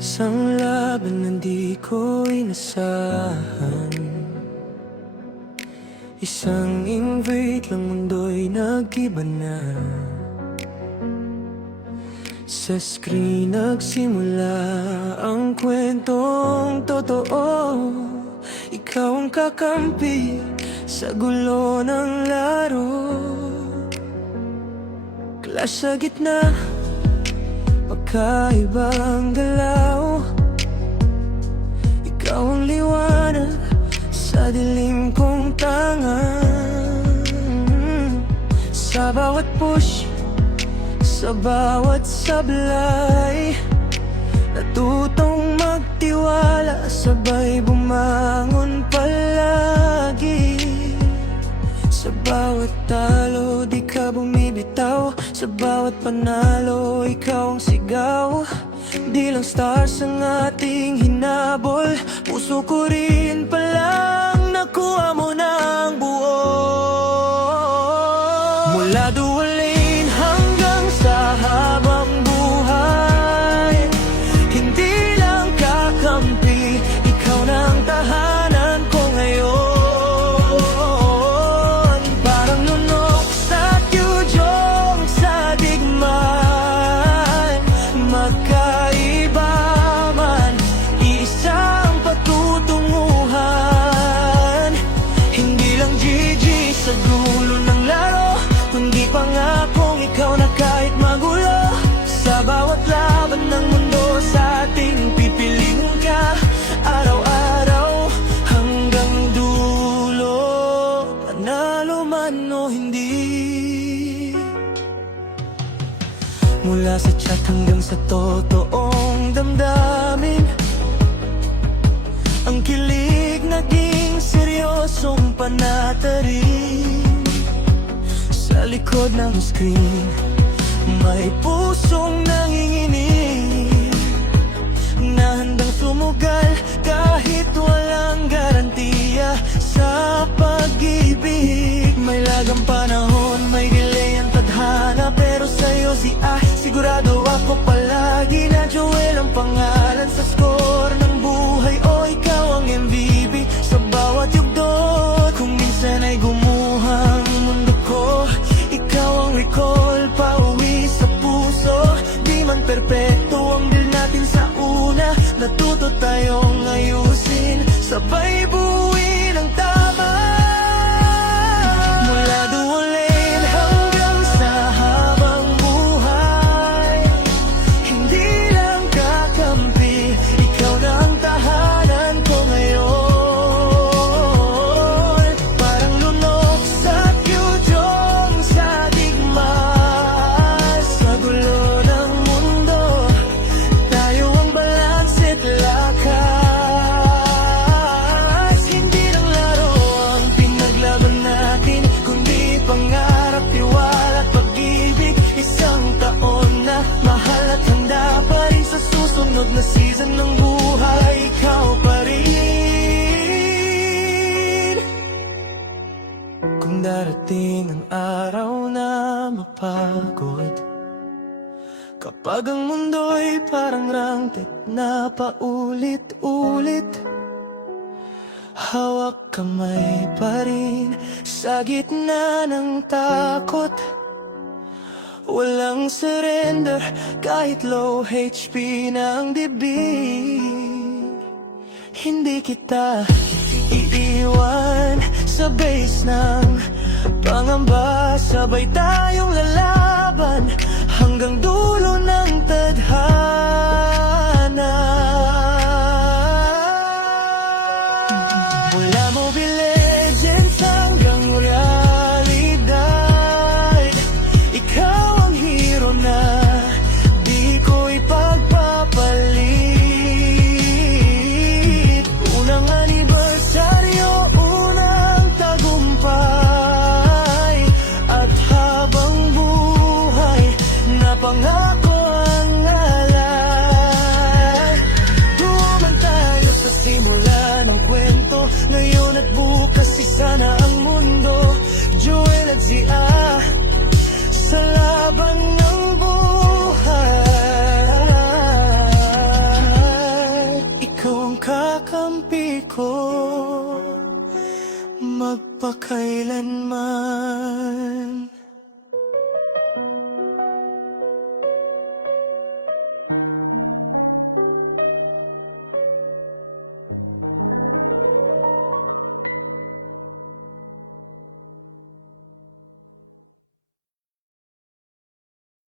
Isang laban na di ko inasahan, isang invade lang mundo'y nag-iba na. Sa screen nagsimula ang kwentong totoo. Ikaw ang kakampi sa gulo ng laro. Clash sa gitna, pagkaibang galaw. Ikaw ang liwanag sa dilim kong tangan. Sa bawat push, sa bawat sablay, natutong magtiwala, sabay bumangon palagi. Sa bawat talo, di ka bumibitaw. Sa bawat panalo, ikaw ang sigaw. Di lang stars ang ating hinabol, puso ko rin palang nakuha mo ng buo. Mula duwalin hanggang sa habang buhay, hindi lang kakampi, ikaw na ang tahanan ko ngayon. Parang lunok sa tiyudyong sa digmaan, magkaiba man, iisang patutunguhan. Hindi lang GG sa dulo ng laro, kundi pangakong ikaw na kahit magulo. Sa bawat laban ng mundo sa ating pipiliin ka, araw-araw hanggang dulo, panalo man o hindi. Mula sa chat hanggang sa totoong damdamin, ang kilig naging seryosong panatarin. Sa likod ng screen, may pusong nanginginig, na handang sumugal kahit walang garantiya sa pag-ibig. May lagang panahon, may delay ang tadhana, pero sa'yo sigurado ako palagi na Joel ang pangalan sa score ng buhay. O ikaw ang MVP sa bawat yugdot. Kung minsan ay gumuhang mundo ko, ikaw ang recall, pauwi sa puso. Di man perpekto ang deal natin sa una, natuto tayong ayusin, sabay buuin ang tama. Mula duwalin hanggang sa habang buhay, hindi lang kakampi, ikaw na ang tahanan ko ngayon. Parang lunok sa tiyudyong sa digma, sa gulo ng mundo, tayo ang balanse't lakas. Hindi lang laro ang pinaglaban natin, kundi pangarap, tiwala at pag-ibig. Isang taon na mahal at handa pa rin sa susunod na season ng buhay. Ikaw pa rin. Kung darating ang araw na mapagod, kapag ang mundo'y parang rangtit na paulit-ulit, hawak kamay pa rin sa gitna ng takot. Walang surrender kahit low HP na ang dibdib. Hindi kita iiwan sa base ng pangamba, sabay tayong lalaban hanggang dulo ng tadhana. Mula Mobile Legends hanggang realidad, ikaw ang hero na di ko ipagpapalit. Unang anibersaryo, unang tagumpay, at habang buhay, napangako ang alay. Duman tayo sa simula ng kwento, ngayon at bukas isa na ang mundo. Joel at Zia sa laban ng buhay. magpakailanman.